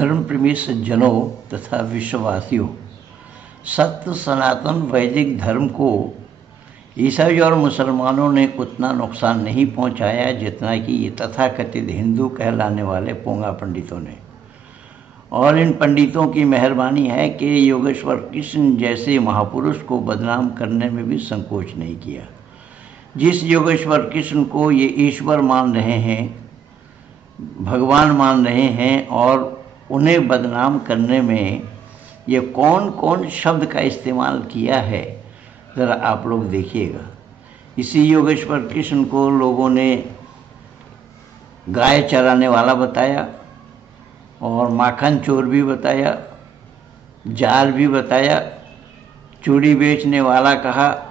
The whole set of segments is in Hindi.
धर्म प्रेमी सज्जनों तथा विश्ववासियों, सत्य सनातन वैदिक धर्म को ईसाई और मुसलमानों ने उतना नुकसान नहीं पहुंचाया जितना कि ये तथाकथित हिंदू कहलाने वाले पोंगा पंडितों ने। और इन पंडितों की मेहरबानी है कि योगेश्वर कृष्ण जैसे महापुरुष को बदनाम करने में भी संकोच नहीं किया। जिस योगेश्वर कृष्ण को ये ईश्वर मान रहे हैं, भगवान मान रहे हैं, और उन्हें बदनाम करने में ये कौन कौन शब्द का इस्तेमाल किया है, ज़रा आप लोग देखिएगा। इसी योगेश्वर कृष्ण को लोगों ने गाय चराने वाला बताया और माखन चोर भी बताया, जाल भी बताया, चूड़ी बेचने वाला कहा,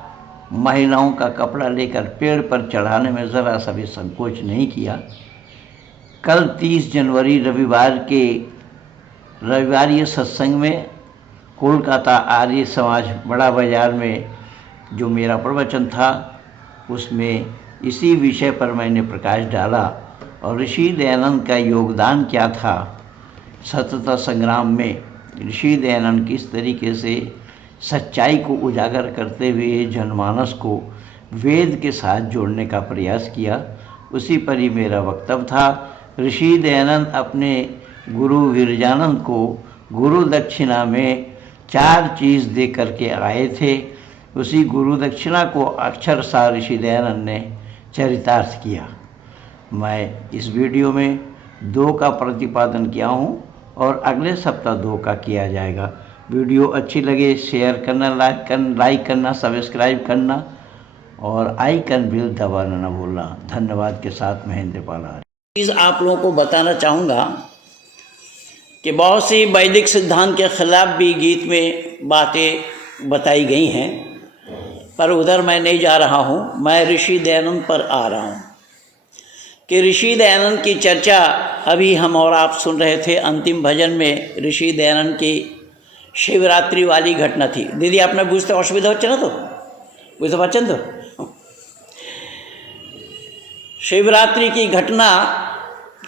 महिलाओं का कपड़ा लेकर पेड़ पर चढ़ाने में ज़रा सा भी संकोच नहीं किया। कल 30 जनवरी रविवार सत्संग में कोलकाता आर्य समाज बड़ा बाज़ार में जो मेरा प्रवचन था, उसमें इसी विषय पर मैंने प्रकाश डाला और ऋषि दयानंद का योगदान क्या था सत्यता संग्राम में। ऋषि दयानंद किस तरीके से सच्चाई को उजागर करते हुए जनमानस को वेद के साथ जोड़ने का प्रयास किया, उसी पर ही मेरा वक्तव्य था। ऋषि दयानंद अपने गुरु विरजानंद को गुरु दक्षिणा में 4 चीज़ दे करके आए थे। उसी गुरु दक्षिणा को अक्षरशः ऋषि दयानंद ने चरितार्थ किया। मैं इस वीडियो में 2 का प्रतिपादन किया हूँ और अगले सप्ताह 2 का किया जाएगा। वीडियो अच्छी लगे शेयर करना, लाइक करना, सब्सक्राइब करना और आइकन बिल दबाना न भूलना। धन्यवाद के साथ महेंद्र पाल। चीज़ आप लोगों को बताना चाहूँगा कि बहुत सी वैदिक सिद्धांत के खिलाफ भी गीत में बातें बताई गई हैं, पर उधर मैं नहीं जा रहा हूँ। मैं ऋषि दयानंद पर आ रहा हूँ कि ऋषि दयानंद की चर्चा अभी हम और आप सुन रहे थे। अंतिम भजन में ऋषि दयानंद की शिवरात्रि वाली घटना थी। दीदी आपने बुझते असुविधा होच्छे ना, तो बुझते पाচ্ছেন तो शिवरात्रि की घटना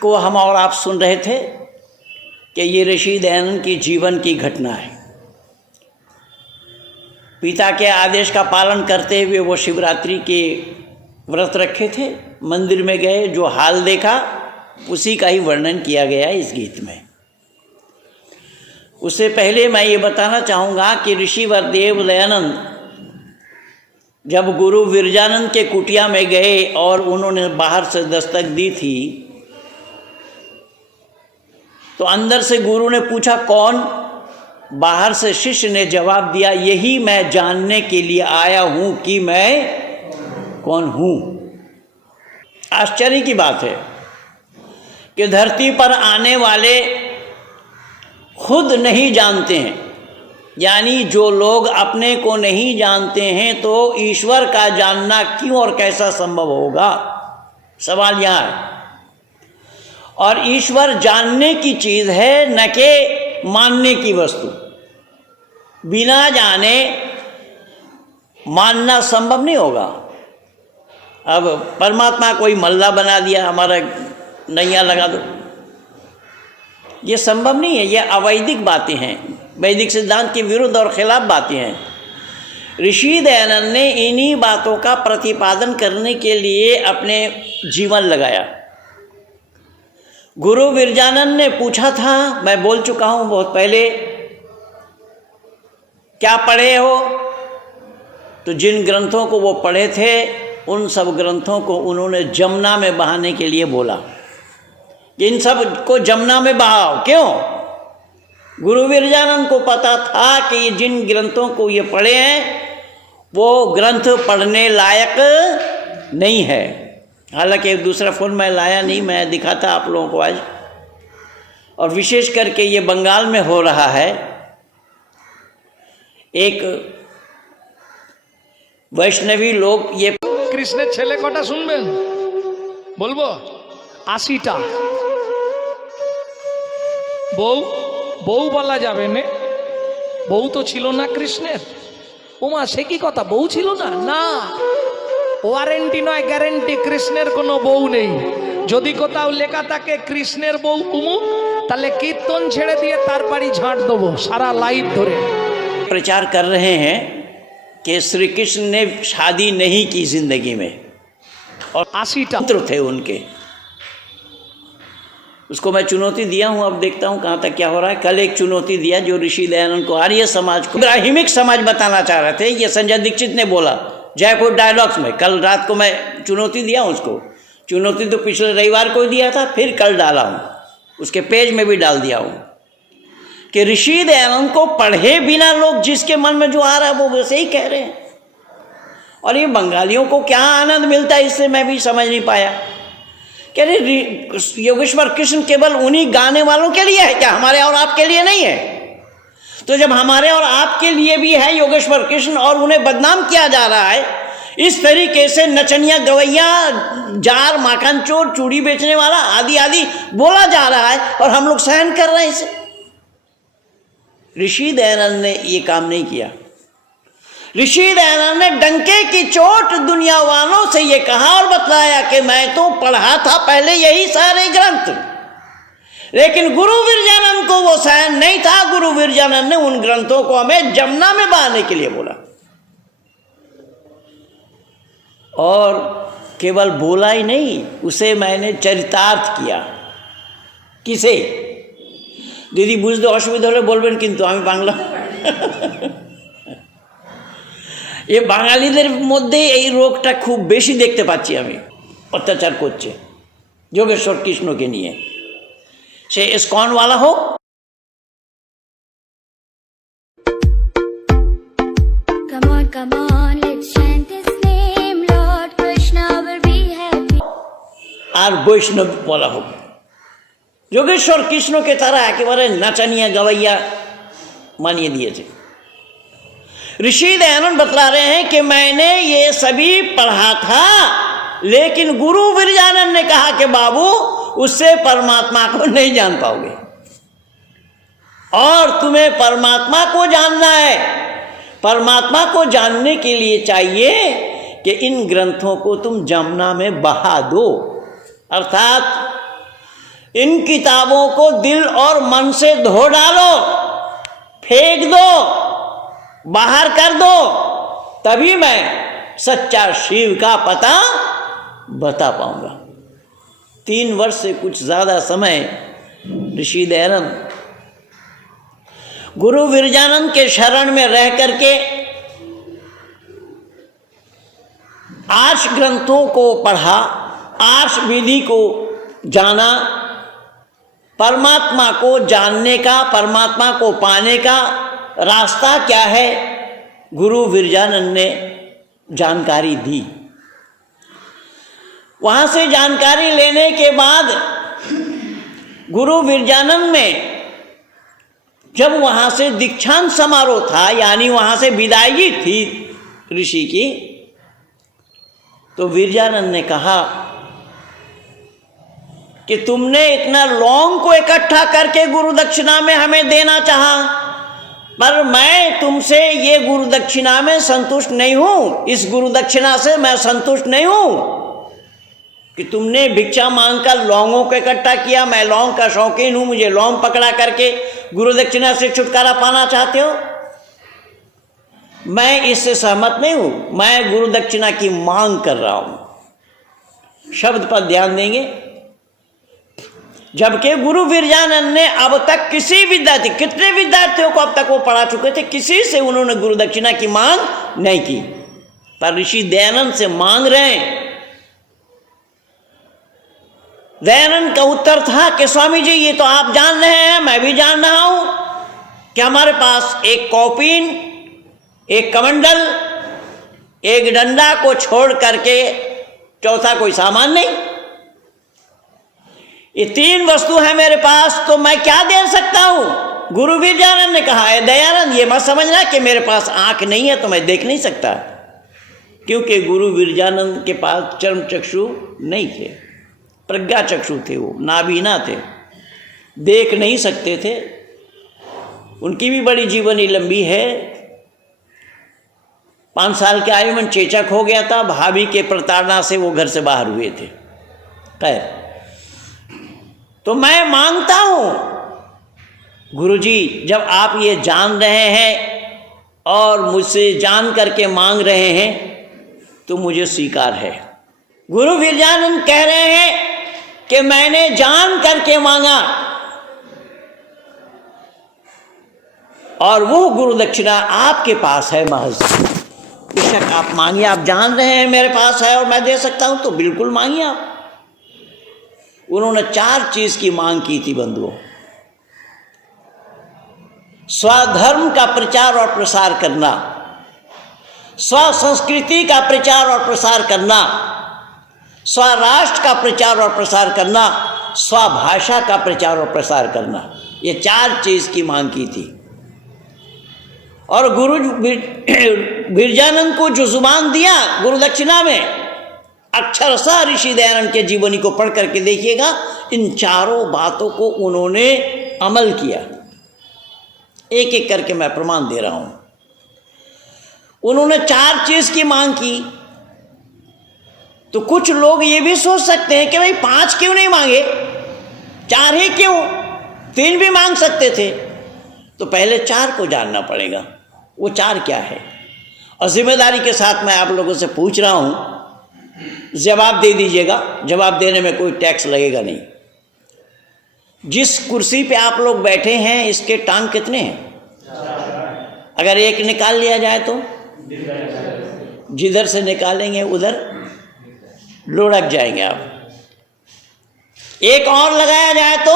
को हम और आप सुन रहे थे कि ये ऋषि दयानंद की जीवन की घटना है। पिता के आदेश का पालन करते हुए वो शिवरात्रि के व्रत रखे थे, मंदिर में गए, जो हाल देखा उसी का ही वर्णन किया गया है इस गीत में। उससे पहले मैं ये बताना चाहूँगा कि ऋषिवर देव दयानंद जब गुरु विरजानंद के कुटिया में गए और उन्होंने बाहर से दस्तक दी थी, तो अंदर से गुरु ने पूछा कौन? बाहर से शिष्य ने जवाब दिया, यही मैं जानने के लिए आया हूँ कि मैं कौन हूँ। आश्चर्य की बात है कि धरती पर आने वाले खुद नहीं जानते हैं, यानी जो लोग अपने को नहीं जानते हैं तो ईश्वर का जानना क्यों और कैसा संभव होगा? सवाल यहाँ है। और ईश्वर जानने की चीज़ है, न कि मानने की वस्तु। बिना जाने मानना संभव नहीं होगा। अब परमात्मा कोई मल्ला बना दिया, हमारा नैया लगा दो, ये संभव नहीं है। ये अवैदिक बातें हैं, वैदिक सिद्धांत के विरुद्ध और खिलाफ बातें हैं। ऋषि दयानंद ने इन्हीं बातों का प्रतिपादन करने के लिए अपने जीवन लगाया। गुरु विरजानंद ने पूछा था, मैं बोल चुका हूँ बहुत पहले, क्या पढ़े हो? तो जिन ग्रंथों को वो पढ़े थे उन सब ग्रंथों को उन्होंने जमुना में बहाने के लिए बोला। इन सब को जमुना में बहाओ। क्यों? गुरु विरजानंद को पता था कि जिन ग्रंथों को ये पढ़े हैं वो ग्रंथ पढ़ने लायक नहीं है। हालांकि एक दूसरा फ़ोन मैं लाया नहीं, मैं दिखाता आप लोगों को आज। और विशेष करके ये बंगाल में हो रहा है। एक वैष्णवी लोग ये কৃষ্ণের ছেলে কটা শুনবেন বলবো? 80টা। বউ বউ বলা যাবে না, বউ তো ছিল না কৃষ্ণের। ওমা সে কি কথা, বউ ছিল না? না, ওয়ারেন্টি নয় গ্যারেন্টি, কৃষ্ণের কোনো বউ নেই। যদি কোথাও লেখা থাকে কৃষ্ণের বউ উমুক, তাহলে কীর্তন ছেড়ে দিয়ে তার বাড়ি ঝাঁট দেবো সারা লাইফ ধরে। प्रचार कर रहे हैं कि श्री कृष्ण ने शादी नहीं की जिंदगी में और 80টা पुत्र थे उनके। उसको मैं चुनौती दिया हूँ, अब देखता हूँ कहाँ तक क्या हो रहा है। कल एक चुनौती दिया जो ऋषि दयानंद को आर्य समाज को इब्राहिमिक समाज बताना चाह रहे थे, ये संजय दीक्षित ने बोला जयपुर डायलॉग्स में। कल रात को मैं चुनौती दिया हूँ उसको, चुनौती तो पिछले रविवार को दिया था, फिर कल डाला हूँ, उसके पेज में भी डाल दिया हूँ कि ऋषि दयानंद को पढ़े बिना लोग जिसके मन में जो आ रहा है वो वैसे ही कह रहे हैं। और ये बंगालियों को क्या आनंद मिलता है इससे मैं भी समझ नहीं पाया। कह रहे योगेश्वर कृष्ण केवल उन्हीं गाने वालों के लिए है क्या, हमारे और आपके लिए नहीं है? तो जब हमारे और आपके लिए भी है योगेश्वर कृष्ण और उन्हें बदनाम किया जा रहा है इस तरीके से, नचनिया गवैया जार माखन चोर चूड़ी बेचने वाला आदि आदि बोला जा रहा है और हम लोग सहन कर रहे हैं इसे। ऋषि दयानंद ने ये काम नहीं किया। ऋषि दयानंद ने डंके की चोट दुनिया वालों से ये कहा और बतलाया कि मैं तो पढ़ा था पहले यही सारे ग्रंथ, लेकिन गुरु विरजानंद को वो सहन नहीं था। गुरु विरजानंद ने उन ग्रंथों को हमें जमुना में बहाने के लिए बोला, और केवल बोला ही नहीं, उसे मैंने चरितार्थ किया। किसे দিদি বুঝতে অসুবিধা হলে বলবেন, কিন্তু আমি বাংলা এ বাঙালিদের মধ্যে এই রোগটা খুব বেশি দেখতে পাচ্ছি আমি, অত্যাচার করছে যোগেশ্বর কৃষ্ণকে নিয়ে, সে ইসকনওয়ালা হোক। Come on, let's chant His name, Lord Krishna will be happy. আর বৈষ্ণব বলা হোক, যোগেশ্বর কৃষ্ণকে তারা একেবারে নাচানিয়া गवैया मानिए दिए। ऋषि दयानंद बतला रहे हैं कि मैंने ये सभी पढ़ा था, लेकिन गुरु विरजानंद ने कहा कि बाबू उससे परमात्मा को नहीं जान पाओगे, और तुम्हें परमात्मा को जानना है। परमात्मा को जानने के लिए चाहिए कि इन ग्रंथों को तुम जमुना में बहा दो, अर्थात इन किताबों को दिल और मन से धो डालो, फेंक दो, बाहर कर दो, तभी मैं सच्चा शिव का पता बता पाऊंगा। 3 वर्ष से कुछ ज़्यादा समय ऋषि दयानंद गुरु विरजानंद के शरण में रह करके आर्ष ग्रंथों को पढ़ा, आर्ष विधि को जाना, परमात्मा को जानने का, परमात्मा को पाने का रास्ता क्या है गुरु विरजानंद ने जानकारी दी। वहाँ से जानकारी लेने के बाद गुरु विरजानंद में जब वहाँ से दीक्षांत समारोह था, यानी वहाँ से विदाई थी ऋषि की, तो विरजानंद ने कहा कि तुमने इतना लौंग को इकट्ठा करके गुरु दक्षिणा में हमें देना चाहा, पर मैं तुमसे ये गुरु दक्षिणा में संतुष्ट नहीं हूँ, इस गुरु दक्षिणा से मैं संतुष्ट नहीं हूँ कि तुमने भिक्षा मांगकर लौंगों को इकट्ठा किया। मैं लौंग का शौकीन हूँ, मुझे लौंग पकड़ा करके गुरु दक्षिणा से छुटकारा पाना चाहते हो, मैं इससे सहमत नहीं हूँ। मैं गुरु दक्षिणा की मांग कर रहा हूँ। शब्द पर ध्यान देंगे। जबकि गुरु विरजानंद ने अब तक किसी विद्यार्थी, कितने विद्यार्थियों को अब तक वो पढ़ा चुके थे, किसी से उन्होंने गुरु दक्षिणा की मांग नहीं की, पर ऋषि दयानंद से मांग रहे हैं। दयानंद का उत्तर था कि स्वामी जी ये तो आप जान रहे हैं, मैं भी जान रहा हूं कि हमारे पास एक कौपीन, एक कमंडल, एक डंडा को छोड़ करके चौथा कोई सामान नहीं, ये 3 वस्तु है मेरे पास, तो मैं क्या दे सकता हूं। गुरु विरजानंद ने कहा है दयानंद ये मत समझना कि मेरे पास आंख नहीं है तो मैं देख नहीं सकता, क्योंकि गुरु विरजानंद के पास चर्म चक्षु नहीं थे, प्रज्ञा चक्षु थे, वो नाबीना थे, देख नहीं सकते थे। उनकी भी बड़ी जीवनी लंबी है। 5 साल के आयु में चेचक हो गया था, भाभी के प्रताड़ना से वो घर से बाहर हुए थे। खैर, तो मैं मांगता हूं गुरुजी, जब आप ये जान रहे हैं और मुझसे जान करके मांग रहे हैं तो मुझे स्वीकार है। गुरु विरजानंद कह रहे हैं कि मैंने जान करके मांगा और वो गुरु दक्षिणा आपके पास है महज। बेशक आप मांगिए, आप जान रहे हैं मेरे पास है और मैं दे सकता हूं, तो बिल्कुल मांगिए आप। उन्होंने 4 चीज की मांग की थी बंधुओं। स्वधर्म का प्रचार और प्रसार करना, स्व संस्कृति का प्रचार और प्रसार करना, स्वराष्ट्र का प्रचार और प्रसार करना, स्वभाषा का प्रचार और प्रसार करना, ये 4 चीज की मांग की थी। और गुरु विरजानंद को जो जुबान दिया गुरु दक्षिणा में, अक्षरशः ऋषि दयानंद के जीवनी को पढ़ करके देखिएगा, इन 4 बातों को उन्होंने अमल किया। एक एक करके मैं प्रमाण दे रहा हूं। उन्होंने 4 चीज की मांग की। तो कुछ लोग ये भी सोच सकते हैं कि भाई 5 क्यों नहीं मांगे, 4 ही क्यों, 3 भी मांग सकते थे। तो पहले 4 को जानना पड़ेगा, वो 4 क्या है। और जिम्मेदारी के साथ मैं आप लोगों से पूछ रहा हूं, जवाब दे दीजिएगा। जवाब देने में कोई टैक्स लगेगा नहीं। जिस कुर्सी पे आप लोग बैठे हैं इसके टांग कितने हैं? अगर एक निकाल लिया जाए तो जिधर से निकालेंगे उधर लुढ़क जाएंगे आप। एक और लगाया जाए तो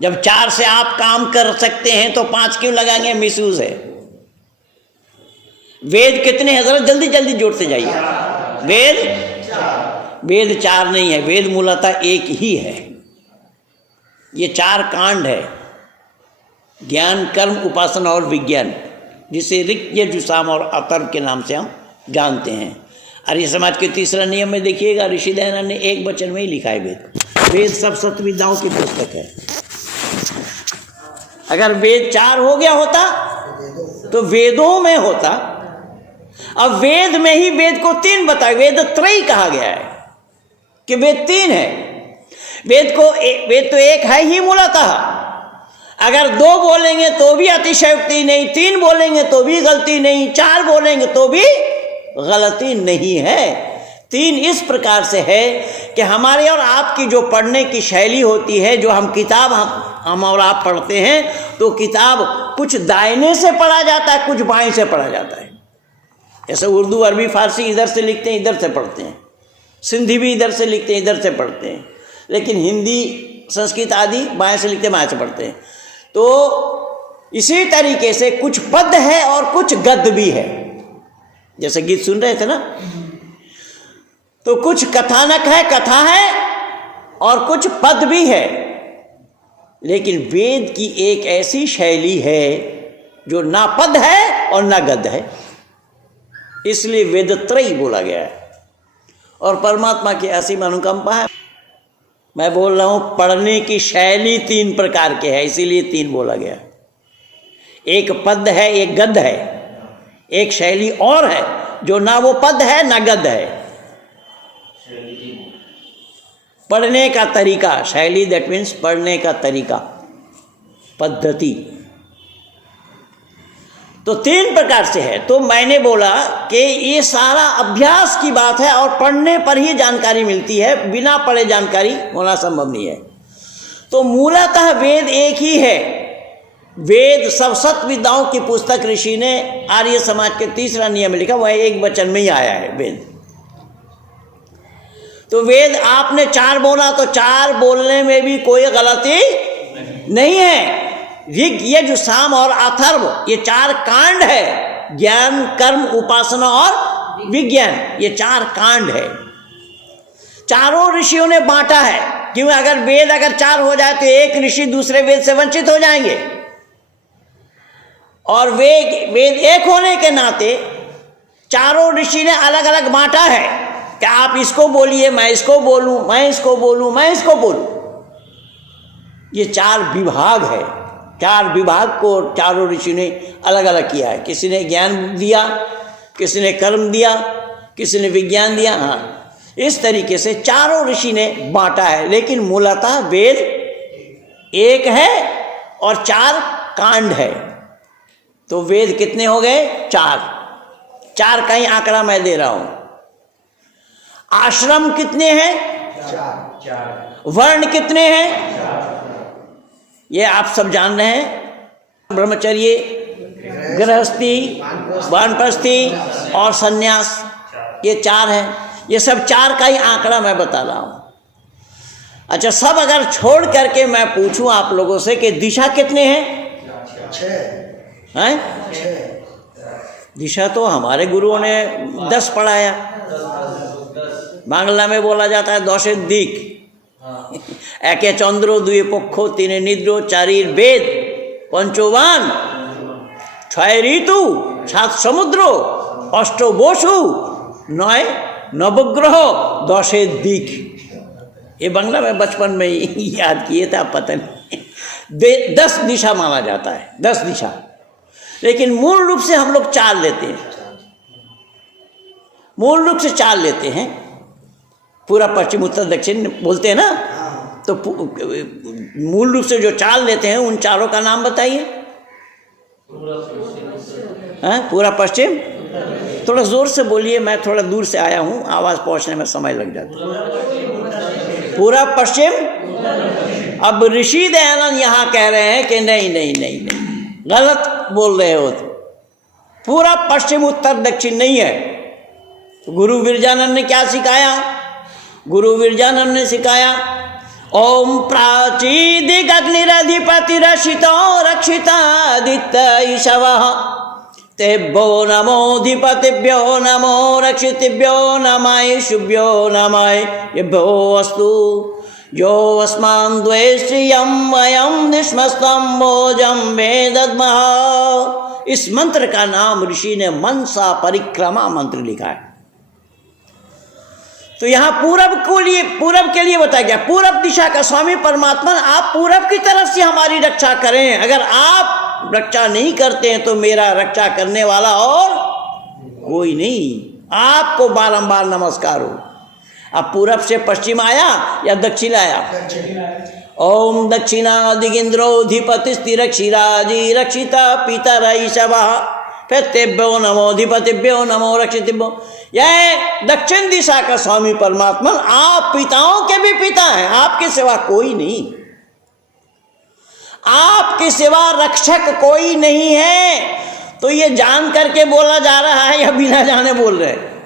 जब 4 से आप काम कर सकते हैं तो 5 क्यों लगाएंगे? मिसयूज है। वेद कितने हैं जरा जल्दी जल्दी जोड़ते जाइए। वेद 4 नहीं है, वेद मूलतः एक ही है। ये 4 कांड है, ज्ञान, कर्म, उपासना और विज्ञान, जिसे ऋक, यजुः, साम और अथर्व के नाम से हम जानते हैं। आर्य समाज के 3रा नियम में देखिएगा, ऋषि दयानंद ने एक वचन में ही लिखा है वेद सब सत्विद्याओं की पुस्तक है। अगर वेद 4 हो गया होता तो वेदों में होता। अब वेद में ही वेद को 3 बताया, वेद त्रयी कहा गया है कि वेद 3 है। वेद तो एक है ही मूलतः। अगर 2 बोलेंगे तो भी अतिशयोक्ति नहीं, 3 बोलेंगे तो भी गलती नहीं, 4 बोलेंगे तो भी गलती नहीं है। 3 इस प्रकार से है कि हमारे और आपकी जो पढ़ने की शैली होती है, जो हम किताब हम और आप पढ़ते हैं, तो किताब कुछ दाहिने से पढ़ा जाता है, कुछ बाएं से पढ़ा जाता है। जैसे उर्दू, अरबी, फारसी इधर से लिखते हैं, इधर से पढ़ते हैं। सिंधी भी इधर से लिखते हैं, इधर से पढ़ते हैं। लेकिन हिंदी, संस्कृत आदि बाएं से लिखते हैं, बाएं से पढ़ते हैं। तो इसी तरीके से कुछ पद है और कुछ गद्य भी है। जैसे गीत सुन रहे थे ना, तो कुछ कथानक है, कथा है, और कुछ पद भी है। लेकिन वेद की एक ऐसी शैली है जो ना पद है और ना गद्य है, इसलिए वेदत्रयी बोला गया है। और परमात्मा की असीम अनुकंपा है। मैं बोल रहा हूं पढ़ने की शैली 3 प्रकार के है, इसीलिए 3 बोला गया। एक पद है, एक गद्य है, एक शैली और है जो ना वो पद है ना गद्य है। पढ़ने का तरीका, शैली दैट मीन्स पढ़ने का तरीका, पद्धति, तो 3 प्रकार से है। तो मैंने बोला कि ये सारा अभ्यास की बात है और पढ़ने पर ही जानकारी मिलती है, बिना पढ़े जानकारी होना संभव नहीं है। तो मूलतः वेद एक ही है। वेद सब सत्विद्याओं की पुस्तक ऋषि ने आर्य समाज के 3रा नियम में लिखा, वह एक वचन में ही आया है वेद। तो वेद आपने 4 बोला तो 4 बोलने में भी कोई गलती नहीं है। ऋग, यजुः, साम और अथर्व, ये 4 कांड है। ज्ञान, कर्म, उपासना और विज्ञान, ये 4 कांड है। चारों ऋषियों ने बांटा है। क्यों? अगर वेद 4 हो जाए तो एक ऋषि दूसरे वेद से वंचित हो जाएंगे। और वेद एक होने के नाते चारों ऋषि ने अलग अलग बांटा है कि आप इसको बोलिए, मैं इसको बोलूं, मैं इसको बोलूं, मैं इसको बोलूं। ये 4 विभाग है। 4 विभाग को चारों ऋषि ने अलग अलग किया है। किसी ने ज्ञान दिया, किसी ने कर्म दिया, किसी ने विज्ञान दिया। हाँ, इस तरीके से चारों ऋषि ने बांटा है। लेकिन मूलतः वेद एक है और 4 कांड है, तो वेद कितने हो गए? 4 का ही आंकड़ा मैं दे रहा हूं। आश्रम कितने हैं? 4। वर्ण कितने हैं? ये आप सब जान रहे हैं। ब्रह्मचर्य, गृहस्थी, वानप्रस्थी और सन्यास, ये 4 हैं। ये सब 4 का ही आंकड़ा मैं बता रहा हूं। अच्छा, सब अगर छोड़ करके मैं पूछूं आप लोगों से कि दिशा कितने हैं? 6 हैं। दिशा तो हमारे गुरुओं ने 10 पढ़ाया। बांग्ला में बोला जाता है 10 दिक, एके चंद्र, 2 पक्ष, 3 निद्र, 4 वेद, 5 वान, 6 ऋतु, 7 समुद्र, 8 बसु, 9 नवग्रह, 10 दिक। ये बांग्ला में बचपन में ही याद किए थे, आप पता नहीं। 10 दिशा माना जाता है, 10 दिशा, लेकिन मूल रूप से हम लोग 4 लेते हैं। मूल रूप से 4 लेते हैं। पूरा पश्चिम उत्तर दक्षिण बोलते हैं ना, तो मूल रूप से जो 4 लेते हैं उन 4 का नाम बताइए। पूरा पश्चिम, थोड़ा जोर से बोलिए, मैं थोड़ा दूर से आया हूं, आवाज पहुंचने में समय लग जाता है। पूरा पश्चिम। अब ऋषि दयानंद यहां कह रहे हैं कि नहीं नहीं नहीं नहीं, गलत बोल रहे हो। तो पूरा पश्चिम उत्तर दक्षिण नहीं है। तो गुरु विरजानंद ने क्या सिखाया? गुरु विरजानंद ने सिखाया, ओम प्राची दिग्निरधिपति रक्षितो रक्षितादित्य ईशवः तेभ्यो नमोधिपतिभ्यो नमो रक्षितिभ्यो नमः शुभ्यो नमः येभ्यो अस्तु यो अस्मान् द्वेष्यं वयं निष्मस्तं भोजं वेदद्मः। इस मंत्र का नाम ऋषि ने मनसा परिक्रमा मंत्र लिखा है। तो यहाँ पूरब के लिए बताया गया, पूरब दिशा का स्वामी परमात्मा, आप पूरब की तरफ से हमारी रक्षा करें। अगर आप रक्षा नहीं करते हैं तो मेरा रक्षा करने वाला और कोई नहीं। आपको बारंबार नमस्कार हो। अब पूरब से पश्चिम आया या दक्षिण आया? ओम दक्षिणादिगिंद्रोधिपति स्थिर क्षीराजी रक्षिता पितर ईशवः फिर तेभ्यो नमोधिपतिभ्यो नमो रक्षितिभ्यो। यह दक्षिण दिशा का स्वामी परमात्मा, आप पिताओं के भी पिता हैं, आपके सिवा कोई नहीं, आपके सिवा रक्षक कोई नहीं है। तो ये जान करके बोला जा रहा है या बिना जाने बोल रहे हैं?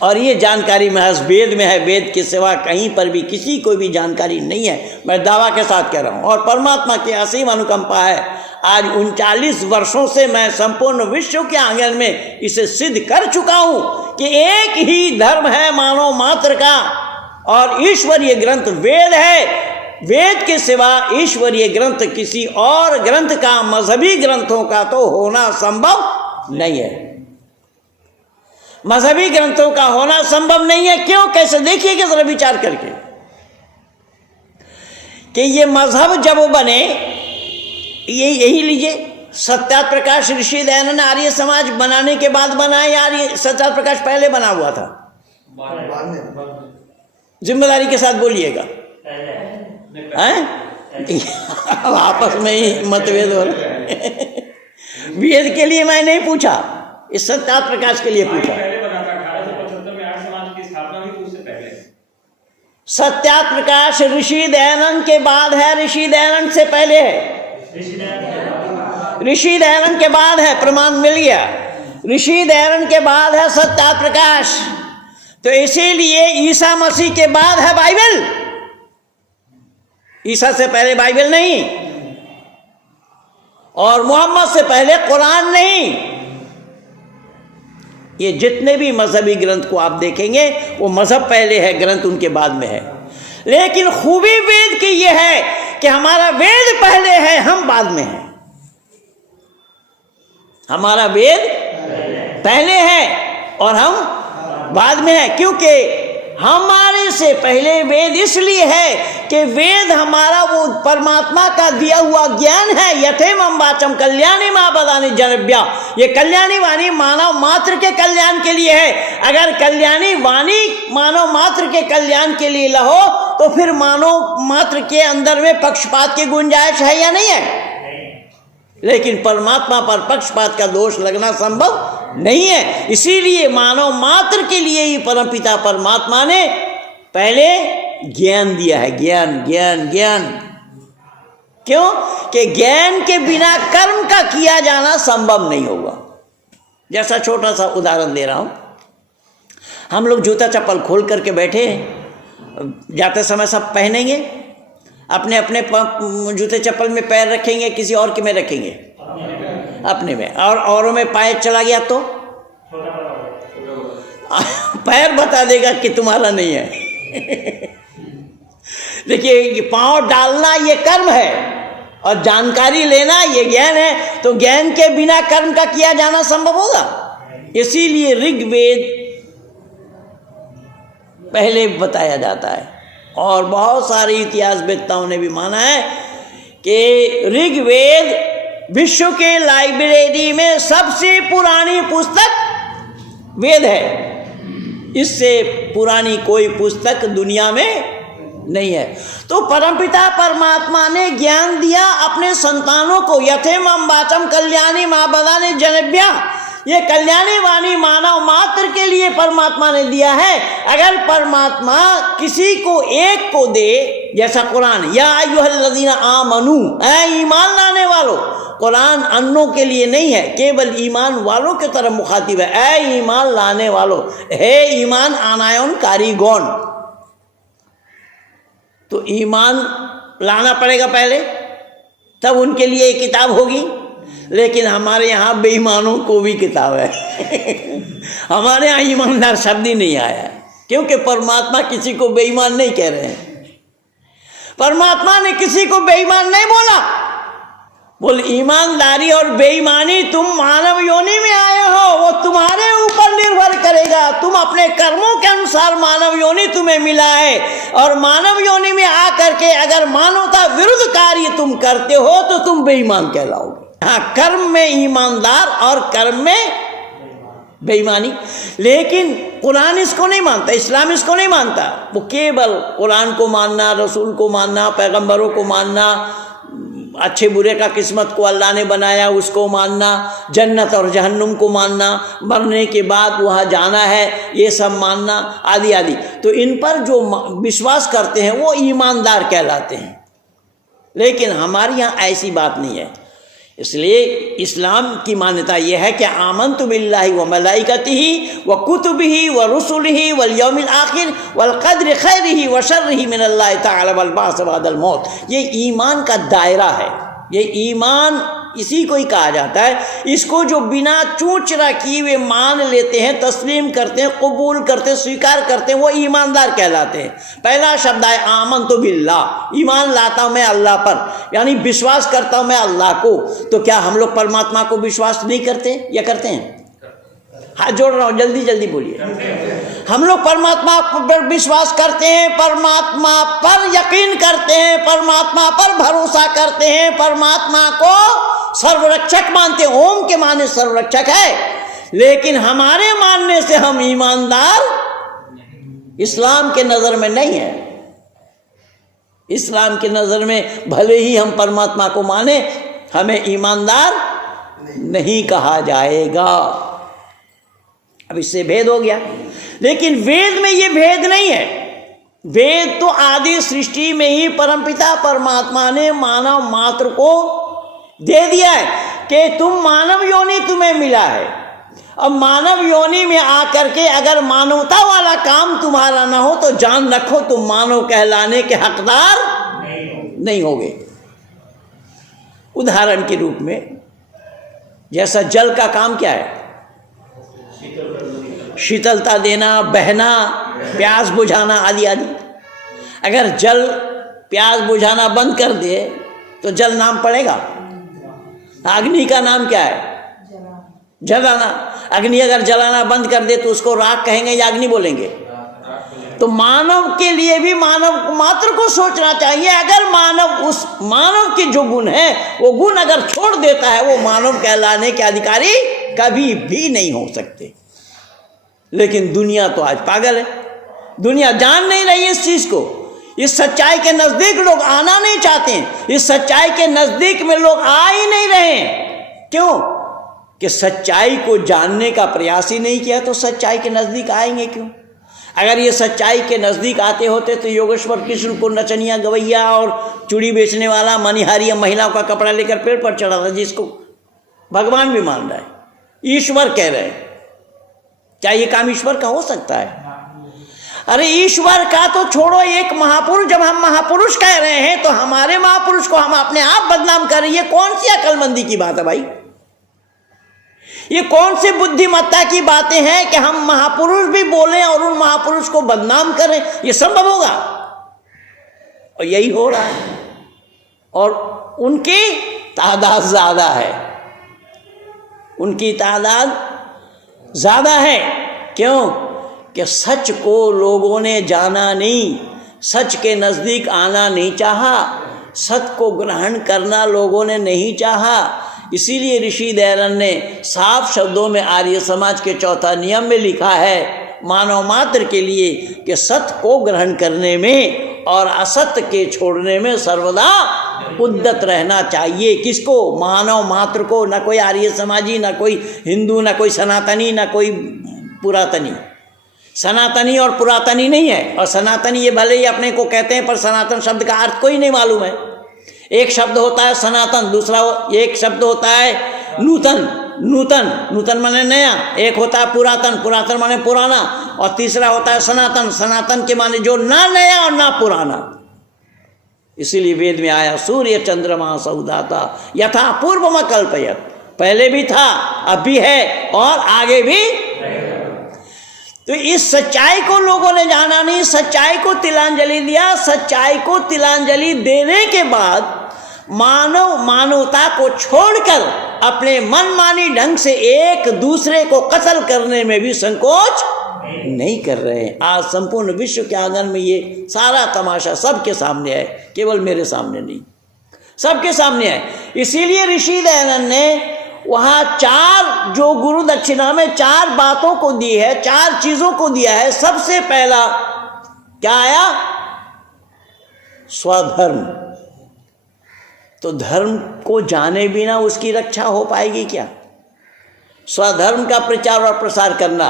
और ये जानकारी महज वेद में है, वेद के सिवा कहीं पर भी किसी को भी जानकारी नहीं है, मैं दावा के साथ कह रहा हूँ। और परमात्मा की असीम अनुकंपा है। आज 39 वर्षों से मैं संपूर्ण विश्व के आंगन में इसे सिद्ध कर चुका हूँ कि एक ही धर्म है मानव मात्र का, और ईश्वरीय ग्रंथ वेद है। वेद के सिवा ईश्वरीय ग्रंथ किसी और ग्रंथ का, मजहबी ग्रंथों का तो होना संभव नहीं है। मजहबी ग्रंथों का होना संभव नहीं है। क्यों? कैसे? देखिएगा जरा विचार करके कि ये मजहब जब बने, यही लीजिए, सत्यार्थ प्रकाश ऋषि दयानंद आर्य समाज बनाने के बाद बना, या सत्यार्थ प्रकाश पहले बना हुआ था? जिम्मेदारी के साथ बोलिएगा, आपस में ही मतभेद हो रहे। वेद के लिए मैं नहीं पूछा, इस सत्यार्थ प्रकाश के लिए पूछा। सत्यार्थ प्रकाश ऋषि दयानंद के बाद है, ऋषि दयानंद से पहले है? ऋषि दयानंद के बाद है, प्रमाण मिल गया। ऋषि दयानंद के बाद है सत्यार्थ प्रकाश। तो इसीलिए ईसा मसीह के बाद है बाइबल, ईसा से पहले बाइबल नहीं, और मोहम्मद से पहले कुरान नहीं। ये जितने भी मजहबी ग्रंथ को आप देखेंगे वो मजहब पहले है, ग्रंथ उनके बाद में है। लेकिन खूबी वेद की ये है कि हमारा वेद पहले है, हम बाद में हैं। हमारा वेद पहले है और हम बाद में है। क्योंकि हमारे से पहले वेद इसलिए है कि वेद हमारा वो परमात्मा का दिया हुआ ज्ञान है। यथेमं वाचम कल्याणी मां बदानी जनभ्या, ये कल्याणी वाणी मानव मात्र के कल्याण के लिए है। अगर कल्याणी वाणी मानव मात्र के कल्याण के लिए लहो तो फिर मानव मात्र के अंदर में पक्षपात की गुंजाइश है या नहीं है? लेकिन परमात्मा पर पक्षपात का दोष लगना संभव नहीं है। इसीलिए मानव मात्र के लिए ही परमपिता परमात्मा ने पहले ज्ञान दिया है। ज्ञान ज्ञान ज्ञान क्यों? कि ज्ञान के बिना कर्म का किया जाना संभव नहीं होगा। जैसा छोटा सा उदाहरण दे रहा हूं, हम लोग जूता चप्पल खोल करके बैठे, जाते समय सब पहनेंगे, अपने अपने जूते चप्पल में पैर रखेंगे, किसी और के में रखेंगे? अपने में। और औरों में पैर चला गया तो पैर बता देगा कि तुम्हारा नहीं है। देखिए, ये पांव डालना ये कर्म है और जानकारी लेना ये ज्ञान है। तो ज्ञान के बिना कर्म का किया जाना संभव होगा? इसीलिए ऋग्वेद पहले बताया जाता है। और बहुत सारे इतिहासवेत्ताओं ने भी माना है कि ऋग्वेद विश्व के लाइब्रेरी में सबसे पुरानी पुस्तक वेद है। इससे पुरानी कोई पुस्तक दुनिया में नहीं है। तो परमपिता परमात्मा ने ज्ञान दिया अपने संतानों को। यथेमं वाचम कल्याणी मां बदाने जनभ्या, ये कल्याणी वाणी मानव मात्र के लिए परमात्मा ने दिया है। अगर परमात्मा किसी को एक को दे, जैसा कुरान, या अय्युहल्लज़ीना आमनू, ऐ ईमान लाने वालों, कुरान अन्नों के लिए नहीं है, केवल ईमान वालों की तरफ मुखातिब है। ऐ ईमान लाने वालों, हे ईमान आनायन कारीगौन। तो ईमान लाना पड़ेगा पहले, तब उनके लिए एक किताब होगी। लेकिन हमारे यहाँ बेईमानों को भी किताब है। हमारे यहाँ ईमानदार शब्द ही नहीं आया है, क्योंकि परमात्मा किसी को बेईमान नहीं कह रहे हैं। परमात्मा ने किसी को बेईमान नहीं बोला। बोल, ईमानदारी और बेईमानी तुम मानव योनि में आए हो, वो तुम्हारे ऊपर निर्भर करेगा। तुम अपने कर्मों के अनुसार मानव योनि तुम्हें मिला है, और मानव योनि में आकर के अगर मानवता विरुद्ध कार्य तुम करते हो तो तुम बेईमान कहलाओगे। हाँ, कर्म में ईमानदार और कर्म में बेईमानी। लेकिन कुरान इसको नहीं मानता, इस्लाम इसको नहीं मानता। वो केवल कुरान को मानना, रसूल को मानना, पैगंबरों को मानना, अच्छे बुरे का किस्मत को अल्लाह ने बनाया उसको मानना, जन्नत और जहन्नुम को मानना, मरने के बाद वहाँ जाना है ये सब मानना, आदि आदि। तो इन पर जो विश्वास करते हैं वो ईमानदार कहलाते हैं। लेकिन हमारे यहाँ ऐसी बात नहीं है। इसलिए इस्लाम की मान्यता यह है कि आमन्तु बिल्लाहि व मलाइकतिही व कुतुबिही व रुसुलिही वल यौमिल आखिर वल क़द्रि खैरिही व शर्रिही मिनल्लाहि तआला वल बाअस बअदल मौत। ये ईमान का दायरा है। ये ईमान इसी को ही कहा जाता है। इसको जो बिना चूचरा किए वे मान लेते हैं, तस्लीम करते हैं, कबूल करते हैं, स्वीकार करते हैं, वो ईमानदार कहलाते हैं। पहला शब्द है आमन्तु बिल्लाह, ईमान लाता हूँ मैं अल्लाह पर, यानी विश्वास करता हूँ मैं अल्लाह को। तो क्या हम लोग परमात्मा को विश्वास नहीं करते या करते हैं? हाँ, जोड़ रहा हूँ, जल्दी जल्दी बोलिए। हम लोग परमात्मा पर विश्वास करते हैं, परमात्मा पर यकीन करते हैं, परमात्मा पर भरोसा करते हैं, परमात्मा को सर्वरक्षक मानते हैं। ओम के माने सर्वरक्षक है। लेकिन हमारे मानने से हम ईमानदार इस्लाम के नज़र में नहीं है। इस्लाम के नज़र में भले ही हम परमात्मा को माने, हमें ईमानदार नहीं कहा जाएगा। अब इससे भेद हो गया। लेकिन वेद में ये भेद नहीं है। वेद तो आदि सृष्टि में ही परमपिता परमात्मा ने मानव मात्र को दे दिया है कि तुम मानव योनि तुम्हें मिला है। अब मानव योनि में आकर के अगर मानवता वाला काम तुम्हारा ना हो तो जान रखो तुम मानव कहलाने के हकदार नहीं होगे। उदाहरण के रूप में, जैसा जल का काम क्या है? शीतलता देना, बहना, प्यास बुझाना, आदि आदि। अगर जल प्यास बुझाना बंद कर दे तो जल नाम पड़ेगा? अग्नि का नाम क्या है? जलाना। अग्नि अगर जलाना बंद कर दे तो उसको राख कहेंगे या अग्नि बोलेंगे? तो मानव के लिए भी मानव मात्र को सोचना चाहिए। अगर मानव उस मानव के जो गुण है वो गुण अगर छोड़ देता है, वो मानव कहलाने के अधिकारी कभी भी नहीं हो सकते। लेकिन दुनिया तो आज पागल है। दुनिया जान नहीं रही इस चीज़ को। इस सच्चाई के नजदीक लोग आना नहीं चाहते हैं। इस सच्चाई के नजदीक में लोग आ ही नहीं रहे हैं। क्यों? कि सच्चाई को जानने का प्रयास ही नहीं किया, तो सच्चाई के नजदीक आएंगे क्यों? अगर ये सच्चाई के नजदीक आते होते तो योगेश्वर कृष्ण को नचनिया गवैया और चूड़ी बेचने वाला मनिहारी महिलाओं का कपड़ा लेकर पेड़ पर चढ़ा था, जिसको भगवान भी मान रहा है, ईश्वर कह रहे हैं। क्या ये काम ईश्वर का हो सकता है? अरे ईश्वर का तो छोड़ो, एक महापुरुष, जब हम महापुरुष कह रहे हैं तो हमारे महापुरुष को हम अपने आप बदनाम कर रहे हैं। ये कौन सी अक्लमंदी की बात है भाई? ये कौन सी बुद्धिमत्ता की बातें हैं कि हम महापुरुष भी बोलें और उन महापुरुष को बदनाम करें? ये संभव होगा? और यही हो रहा है। और उनकी तादाद ज्यादा है, उनकी तादाद ज्यादा है। क्यों? कि सच को लोगों ने जाना नहीं, सच के नजदीक आना नहीं चाहा, सत्य को ग्रहण करना लोगों ने नहीं चाहा। इसीलिए ऋषि दयानंद ने साफ शब्दों में आर्य समाज के चौथा नियम में लिखा है मानव मात्र के लिए कि सत्य को ग्रहण करने में और असत्य के छोड़ने में सर्वदा उद्यत रहना चाहिए। किसको? मानव मात्र को। ना कोई आर्य समाजी, ना कोई हिंदू, ना कोई सनातनी, ना कोई पुरातनी। सनातनी और पुरातनी नहीं है। और सनातनी ये भले ही अपने को कहते हैं, पर सनातन शब्द का अर्थ कोई नहीं मालूम है। एक शब्द होता है सनातन, दूसरा एक शब्द होता है नूतन। नूतन माने नया। एक होता है पुरातन, पुरातन माने पुराना। और तीसरा होता है सनातन, सनातन के माने जो ना नया और ना पुराना। इसीलिए वेद में आया सूर्य चंद्रमा सौदाता यथा पूर्व कल्पयत। पहले भी था, अब भी है और आगे भी। तो इस सच्चाई को लोगों ने जाना नहीं, सच्चाई को तिलांजलि दिया। सच्चाई को तिलांजलि देने के बाद मानवता को छोड़कर अपने मनमानी ढंग से एक दूसरे को कत्ल करने में भी संकोच नहीं कर रहे हैं। आज संपूर्ण विश्व के आंगन में ये सारा तमाशा सबके सामने है, केवल मेरे सामने नहीं, सबके सामने है। इसीलिए ऋषि दयानंद ने वहाँ चार, जो गुरु दक्षिणा में चार बातों को दी है, चार चीजों को दिया है। सबसे पहला क्या आया? स्वधर्म। तो धर्म को जाने बिना उसकी रक्षा हो पाएगी क्या? स्वधर्म का प्रचार और प्रसार करना।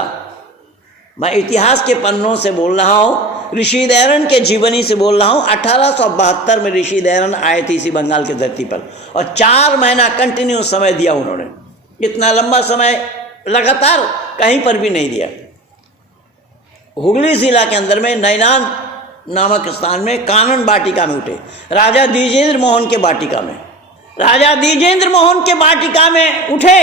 मैं इतिहास के पन्नों से बोल रहा हूँ, ऋषि दयानंद के जीवनी से बोल रहा हूँ। 1872 में ऋषि दयानंद आए थे इसी बंगाल की धरती पर, और 4 महीना कंटिन्यू समय दिया उन्होंने। इतना लंबा समय लगातार कहीं पर भी नहीं दिया। हुगली जिला के अंदर में नैनान नामक स्थान में कानन वाटिका में उठे, राजा द्विजेंद्र मोहन के वाटिका में। राजा द्विजेंद्र मोहन के वाटिका में उठे।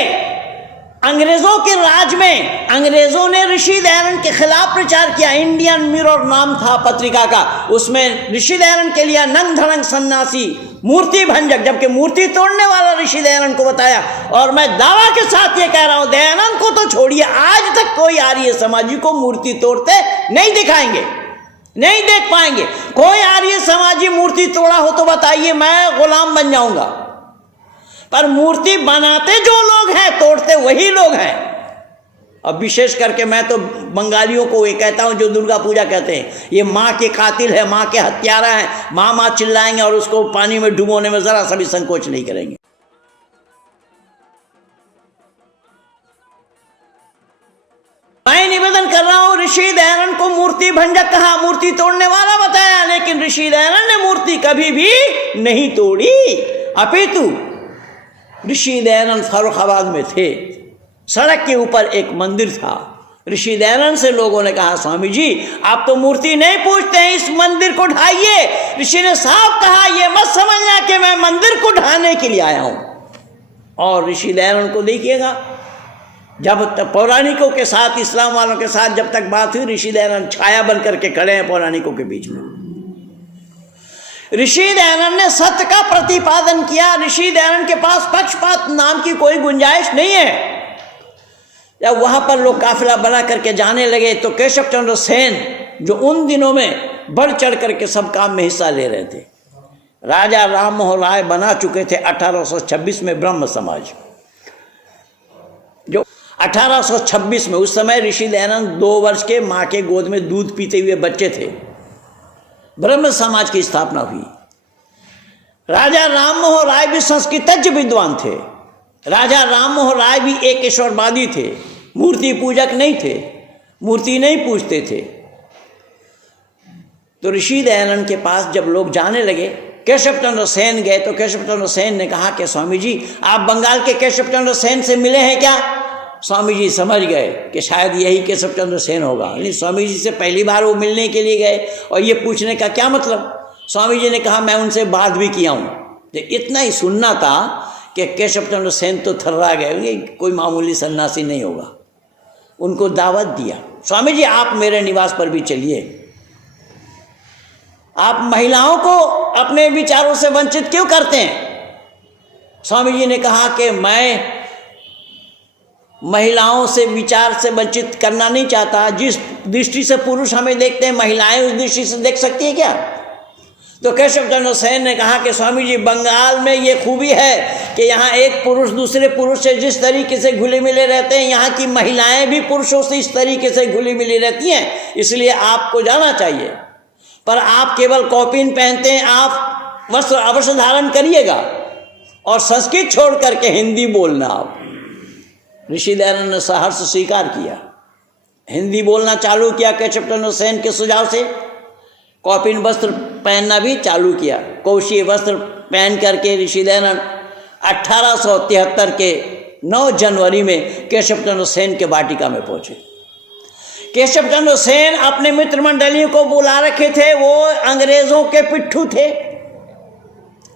अंग्रेजों के राज में अंग्रेजों ने ऋषि दयानंद के खिलाफ प्रचार किया। इंडियन मिरर नाम था पत्रिका का। उसमें ऋषि दयानंद के लिए नंग धड़ंग सन्यासी, मूर्ति भंजक, जबकि मूर्ति तोड़ने वाला ऋषि दयानंद को बताया। और मैं दावा के साथ ये कह रहा हूं, दयानंद को तो छोड़िए, आज तक कोई आर्य समाजी को मूर्ति तोड़ते नहीं दिखाएंगे, नहीं देख पाएंगे। कोई आर्य समाजी मूर्ति तोड़ा हो तो बताइए, मैं गुलाम बन जाऊंगा। पर मूर्ति बनाते जो लोग हैं, तोड़ते वही लोग हैं। अब विशेष करके मैं तो बंगालियों को ये कहता हूं जो दुर्गा पूजा कहते हैं, ये माँ के कातिल है, माँ के हत्यारा है। माँ माँ चिल्लाएंगे और उसको पानी में डुबोने में जरा सा भी संकोच नहीं करेंगे। मैं निवेदन कर रहा हूं, ऋषि दयानंद को मूर्ति भंजक कहा, मूर्ति तोड़ने वाला बताया, लेकिन ऋषि दयानंद ने मूर्ति कभी भी नहीं तोड़ी। अपितु ऋषि दयानंद फर्रुखाबाद में थे, सड़क के ऊपर एक मंदिर था। ऋषि दयानंद से लोगों ने कहा, स्वामी जी आप तो मूर्ति नहीं पूजते हैं, इस मंदिर को ढाइए। ऋषि ने साफ कहा, यह मत समझना कि मैं मंदिर को ढाने के लिए आया हूं। और ऋषि दयानंद को देखिएगा, जब तक पौराणिकों के साथ, इस्लाम वालों के साथ जब तक बात हुई, ऋषि दयानंद छाया बन करके खड़े हैं पौराणिकों के बीच में। ऋषि दयानंद ने सत्य का प्रतिपादन किया। ऋषि दयानंद के पास पक्षपात नाम की कोई गुंजाइश नहीं है। जब वहां पर लोग काफिला बना करके जाने लगे तो केशव चंद्र सेन, जो उन दिनों में बढ़ चढ़ करके सब काम में हिस्सा ले रहे थे, राजा राम मोहन राय बना चुके थे 1826 में ब्रह्म समाज। जो 1826 में, उस समय ऋषि दयानंद 2 वर्ष के माँ के गोद में दूध पीते हुए बच्चे थे। ब्रह्म समाज की स्थापना हुई। राजा राममोहन राय भी संस्कृतज्ञ विद्वान थे। राजा राममोहन राय भी एक ईश्वरवादी थे, मूर्ति पूजक नहीं थे, मूर्ति नहीं पूजते थे। तो ऋषि दयानंद के पास जब लोग जाने लगे, केशव चंद्र सेन गए तो केशव चंद्र सेन ने कहा कि स्वामी जी आप बंगाल के केशव चंद्र सेन से मिले हैं क्या? स्वामी जी समझ गए कि शायद यही केशव चंद्र सेन होगा। यानी स्वामी जी से पहली बार वो मिलने के लिए गए और ये पूछने का क्या मतलब? स्वामी जी ने कहा मैं उनसे बात भी किया हूँ। तो इतना ही सुनना था कि केशव चंद्र सेन तो थर्रा गए, ये कोई मामूली सन्यासी नहीं होगा। उनको दावत दिया, स्वामी जी आप मेरे निवास पर भी चलिए, आप महिलाओं को अपने विचारों से वंचित क्यों करते हैं? स्वामी जी ने कहा कि मैं महिलाओं से विचार से वंचित करना नहीं चाहता। जिस दृष्टि से पुरुष हमें देखते हैं, महिलाएं उस दृष्टि से देख सकती है क्या? तो केशव चंद्र सेन ने कहा कि स्वामी जी बंगाल में ये खूबी है कि यहाँ एक पुरुष दूसरे पुरुष से जिस तरीके से घुले मिले रहते हैं, यहाँ की महिलाएं भी पुरुषों से इस तरीके से घुली मिली रहती हैं, इसलिए आपको जाना चाहिए। पर आप केवल कॉपिन पहनते हैं, आप वस्त्र अवश्य धारण करिएगा और संस्कृत छोड़ करके हिंदी बोलना। आप ऋषि दयानंद ने सहर्ष स्वीकार किया, हिंदी बोलना चालू किया केशव चंद्र सेन के सुझाव से। कॉपिन वस्त्र पहनना भी चालू किया। कौशीय वस्त्र पहन करके ऋषि दयानंद 1873 के 9 जनवरी में केशव चंद्र सेन के वाटिका में पहुंचे। केशव चंद्र सेन अपने मित्र मंडलियों को बुला रखे थे। वो अंग्रेजों के पिट्ठू थे।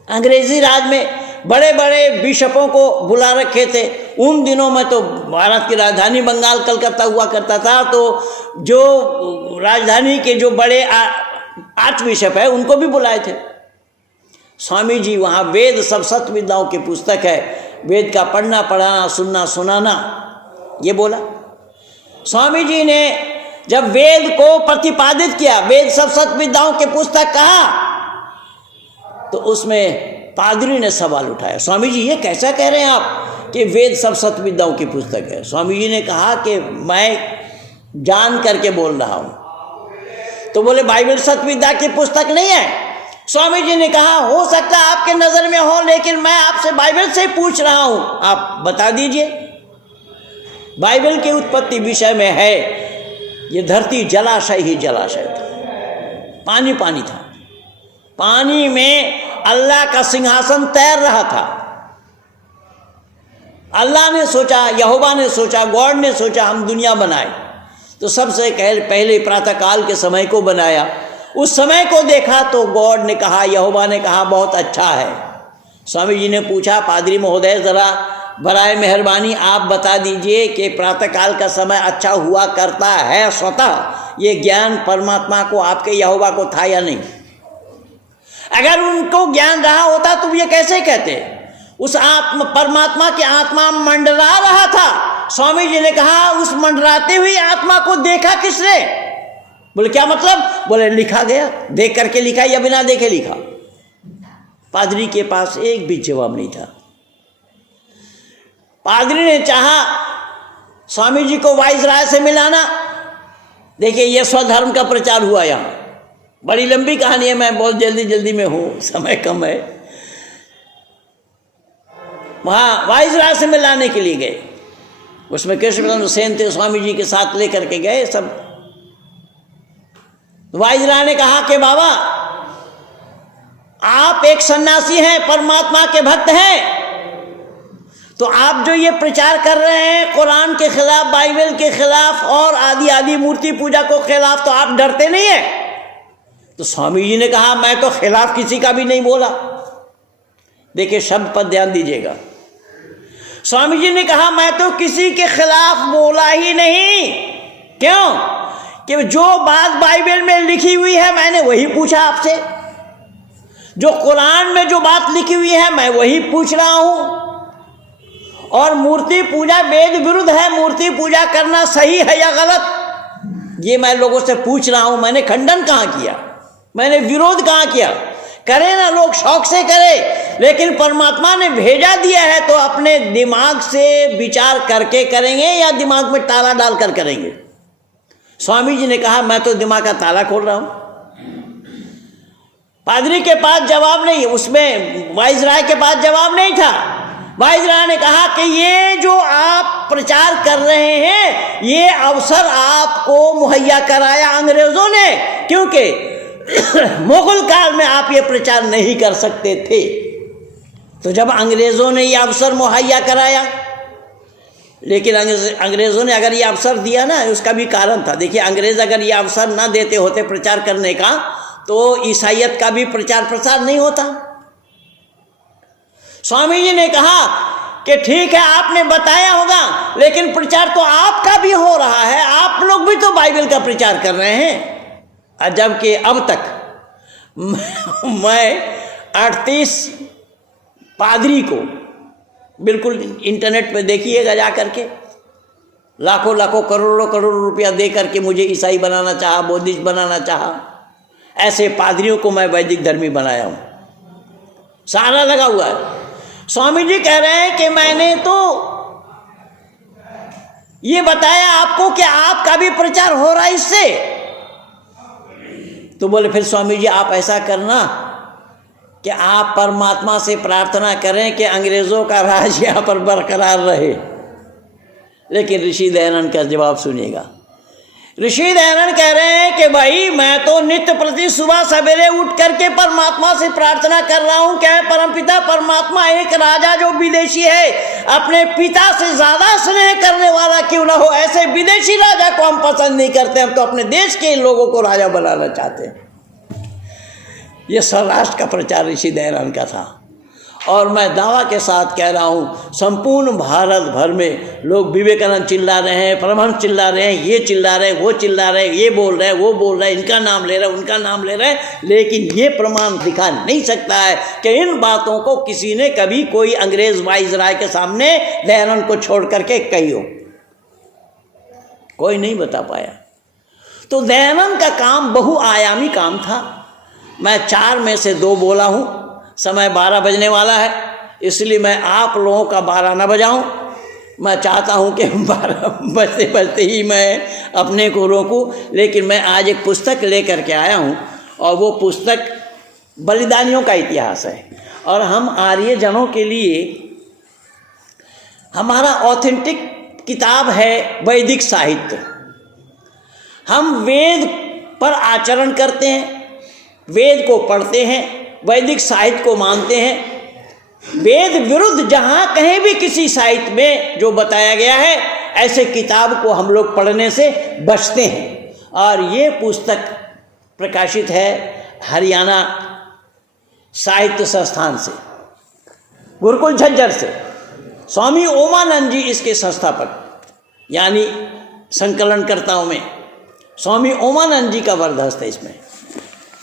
अंग्रेजी राज में बड़े बड़े बिशपों को बुला रखे थे। उन दिनों में तो भारत की राजधानी बंगाल कलकत्ता हुआ करता था, तो जो राजधानी के जो बड़े आर्च बिशप है उनको भी बुलाए थे। स्वामी जी वहाँ वेद सब सत्य विद्याओं की पुस्तक है, वेद का पढ़ना पढ़ाना सुनना सुनाना, ये बोला। स्वामी जी ने जब वेद को प्रतिपादित किया, वेद सब सत्य विद्याओं की पुस्तक कहा, तो उसमें पादरी ने सवाल उठाया, स्वामी जी ये कैसा कह रहे हैं आप कि वेद सब सत्य विद्याओं की पुस्तक है? स्वामी जी ने कहा कि मैं जान करके बोल रहा हूँ। तो बोले बाइबल सत्य विद्या की पुस्तक नहीं है? स्वामी जी ने कहा हो सकता है आपके नज़र में हो, लेकिन मैं आपसे बाइबल से पूछ रहा हूँ, आप बता दीजिए। बाइबल की उत्पत्ति विषय में है, ये धरती जलाशय ही जलाशय था, पानी पानी था। पानी में अल्लाह का सिंहासन तैर रहा था। अल्लाह ने सोचा, यहोवा ने सोचा, गॉड ने सोचा हम दुनिया बनाए, तो सबसे पहले प्रातःकाल के समय को बनाया। उस समय को देखा तो गॉड ने कहा, यहोवा ने कहा बहुत अच्छा है। स्वामी जी ने पूछा, पादरी महोदय ज़रा बराए मेहरबानी आप बता दीजिए कि प्रातःकाल का समय अच्छा हुआ करता है स्वतः, ये ज्ञान परमात्मा को, आपके यहोवा को था या नहीं? अगर उनको ज्ञान रहा होता तो ये कैसे कहते? उस परमात्मा की आत्मा मंडरा रहा था। स्वामी जी ने कहा उस मंडराते हुई आत्मा को देखा किसने? बोले क्या मतलब? बोले लिखा गया, देख करके लिखा या बिना देखे लिखा? पादरी के पास एक भी जवाब नहीं था। पादरी ने चाहा स्वामी जी को वाइसराय से मिलाना। देखिए ये स्वधर्म का प्रचार हुआ यहाँ, बड़ी लंबी कहानी है, मैं बहुत जल्दी में हूँ, समय कम है। वहाँ वाइसराय से मिलाने के लिए गए, उसमें केशव चंद्र सेन थे, स्वामी जी के साथ लेकर के गए सब। वाइसराय ने कहा कि बाबा आप एक सन्यासी हैं, परमात्मा के भक्त हैं, तो आप जो ये प्रचार कर रहे हैं कुरान के खिलाफ, बाइबल के खिलाफ और आदि आदि मूर्ति पूजा को खिलाफ, तो आप डरते नहीं हैं? तो स्वामी जी ने कहा मैं तो खिलाफ किसी का भी नहीं बोला। देखिए शब्द पर ध्यान दीजिएगा। स्वामी जी ने कहा मैं तो किसी के खिलाफ बोला ही नहीं। क्यों? कि जो बात बाइबल में लिखी हुई है मैंने वही पूछा आपसे, जो कुरान में जो बात लिखी हुई है मैं वही पूछ रहा हूं। और मूर्ति पूजा वेद विरुद्ध है, मूर्ति पूजा करना सही है या गलत, ये मैं लोगों से पूछ रहा हूं। मैंने खंडन कहाँ किया, मैंने विरोध कहाँ किया? करे ना लोग, शौक से करे, लेकिन परमात्मा ने भेजा दिया है तो अपने दिमाग से विचार करके करेंगे या दिमाग में ताला डालकर करेंगे? स्वामी जी ने कहा मैं तो दिमाग का ताला खोल रहा हूं। पादरी के पास जवाब नहीं, उसमें वाइसराय के पास जवाब नहीं था। वाइसराय ने कहा कि ये जो आप प्रचार कर रहे हैं ये अवसर आपको मुहैया कराया अंग्रेजों ने, क्योंकि मुगल काल में आप ये प्रचार नहीं कर सकते थे। तो जब अंग्रेजों ने ये अवसर मुहैया कराया, लेकिन अंग्रेजों ने अगर ये अवसर दिया ना, उसका भी कारण था। देखिए, अंग्रेज अगर ये अवसर ना देते होते प्रचार करने का तो ईसाइयत का भी प्रचार प्रसार नहीं होता। स्वामी जी ने कहा कि ठीक है, आपने बताया होगा, लेकिन प्रचार तो आपका भी हो रहा है, आप लोग भी तो बाइबल का प्रचार कर रहे हैं। जबकि अब तक मैं 38 पादरी को, बिल्कुल इंटरनेट पे देखिएगा जा करके, लाखों लाखों करोड़ों करोड़ों रुपया दे करके मुझे ईसाई बनाना चाहा, बौद्धिस्ट बनाना चाहा, ऐसे पादरियों को मैं वैदिक धर्मी बनाया हूँ, सारा लगा हुआ है। स्वामी जी कह रहे हैं कि मैंने तो ये बताया आपको कि आपका भी प्रचार हो रहा है इससे। तो बोले फिर स्वामी जी आप ऐसा करना कि आप परमात्मा से प्रार्थना करें कि अंग्रेजों का राज यहाँ पर बरकरार रहे। लेकिन ऋषि दयानंद का जवाब सुनिएगा। ऋषि दयानंद कह रहे हैं कि भाई मैं तो नित्य प्रति सुबह सवेरे उठ करके परमात्मा से प्रार्थना कर रहा हूँ, क्या है परमपिता परमात्मा एक राजा जो विदेशी है, अपने पिता से ज्यादा स्नेह करने वाला क्यों ना हो, ऐसे विदेशी राजा को हम पसंद नहीं करते, हम तो अपने देश के लोगों को राजा बनाना चाहते हैं। ये सौराष्ट्र का प्रचार ऋषि दयानंद का था। और मैं दावा के साथ कह रहा हूँ संपूर्ण भारत भर में लोग विवेकानंद चिल्ला रहे हैं, परमहंस चिल्ला रहे हैं, ये चिल्ला रहे हैं, वो चिल्ला रहे हैं, ये बोल रहे हैं, वो बोल रहे हैं, इनका नाम ले रहे हैं, उनका नाम ले रहे हैं, लेकिन ये प्रमाण दिखा नहीं सकता है कि इन बातों को किसी ने कभी कोई अंग्रेज वाइसराय के सामने दयानंद को छोड़ करके कही हो। कोई नहीं बता पाया। तो दयानंद का काम बहुआयामी काम था। मैं 4 में से 2 बोला हूँ। समय 12 बजने वाला है, इसलिए मैं आप लोगों का 12 न बजाऊं। मैं चाहता हूं कि 12 बजते बजते ही मैं अपने को रोकूं। लेकिन मैं आज एक पुस्तक लेकर के आया हूं और वो पुस्तक बलिदानियों का इतिहास है। और हम आर्य जनों के लिए हमारा ऑथेंटिक किताब है वैदिक साहित्य। हम वेद पर आचरण करते हैं, वेद को पढ़ते हैं, वैदिक साहित्य को मानते हैं। वेद विरुद्ध जहाँ कहीं भी किसी साहित्य में जो बताया गया है, ऐसे किताब को हम लोग पढ़ने से बचते हैं। और ये पुस्तक प्रकाशित है हरियाणा साहित्य संस्थान से, गुरुकुल झज्जर से। स्वामी ओमानंद जी इसके संस्थापक यानी संकलनकर्ताओं में स्वामी ओमानंद जी का वरदहस्त है इसमें।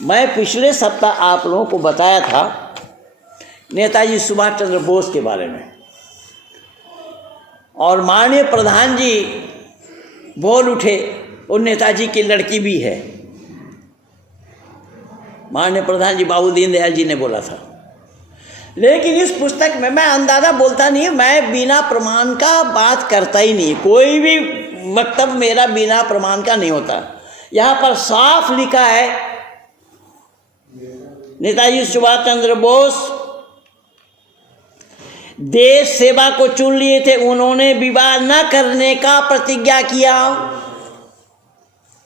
मैं पिछले सप्ताह आप लोगों को बताया था नेताजी सुभाष चंद्र बोस के बारे में, और माननीय प्रधान जी बोल उठे, और नेताजी की लड़की भी है। माननीय प्रधान जी बाबू दीनदयाल जी ने बोला था। लेकिन इस पुस्तक में मैं अंदाज़ा बोलता नहीं, मैं बिना प्रमाण का बात करता ही नहीं। कोई भी वक्तव्य मेरा बिना प्रमाण का नहीं होता। यहाँ पर साफ लिखा है नेताजी सुभाष चंद्र बोस देश सेवा को चुन लिए थे, उन्होंने विवाह न करने का प्रतिज्ञा किया।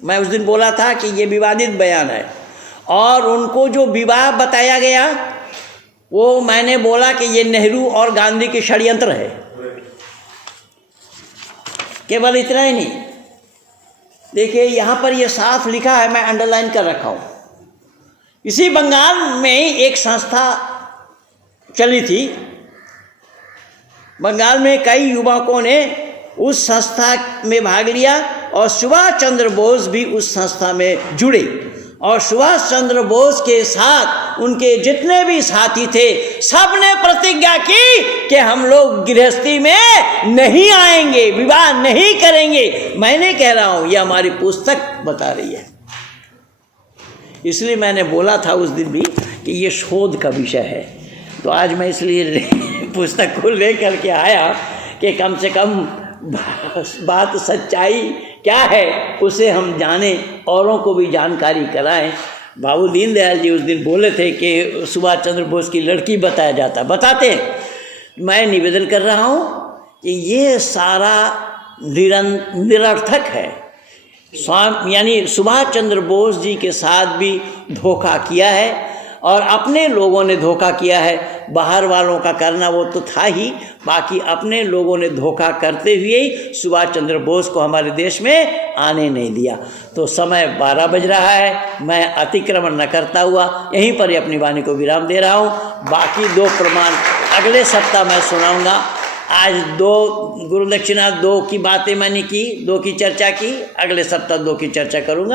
मैं उस दिन बोला था कि ये विवादित बयान है, और उनको जो विवाह बताया गया वो मैंने बोला कि ये नेहरू और गांधी के षड्यंत्र है। केवल इतना ही नहीं, देखिए यहाँ पर ये साफ लिखा है, मैं अंडरलाइन कर रखा हूँ। इसी बंगाल में एक संस्था चली थी, बंगाल में कई युवकों ने उस संस्था में भाग लिया और सुभाष चंद्र बोस भी उस संस्था में जुड़े। और सुभाष चंद्र बोस के साथ उनके जितने भी साथी थे, सब ने प्रतिज्ञा की कि हम लोग गृहस्थी में नहीं आएंगे, विवाह नहीं करेंगे। मैंने कह रहा हूँ, ये हमारी पुस्तक बता रही है। इसलिए मैंने बोला था उस दिन भी कि ये शोध का विषय है। तो आज मैं इसलिए पुस्तक को लेकर के आया कि कम से कम बात सच्चाई क्या है उसे हम जानें, औरों को भी जानकारी कराएं। बाबू दीनदयाल जी उस दिन बोले थे कि सुभाष चंद्र बोस की लड़की बताया जाता, बताते। मैं निवेदन कर रहा हूँ कि ये सारा निरर्थक है। यानी सुभाष चंद्र बोस जी के साथ भी धोखा किया है और अपने लोगों ने धोखा किया है। बाहर वालों का करना वो तो था ही, बाकी अपने लोगों ने धोखा करते हुए ही सुभाष चंद्र बोस को हमारे देश में आने नहीं दिया। तो समय 12 बज रहा है, मैं अतिक्रमण न करता हुआ यहीं पर ही अपनी वाणी को विराम दे रहा हूँ। बाकी 2 प्रमाण अगले सप्ताह मैं सुनाऊंगा। आज 2 गुरु दक्षिणा 2 की बातें मैंने की, 2 की चर्चा की, अगले सप्ताह 2 की चर्चा करूँगा।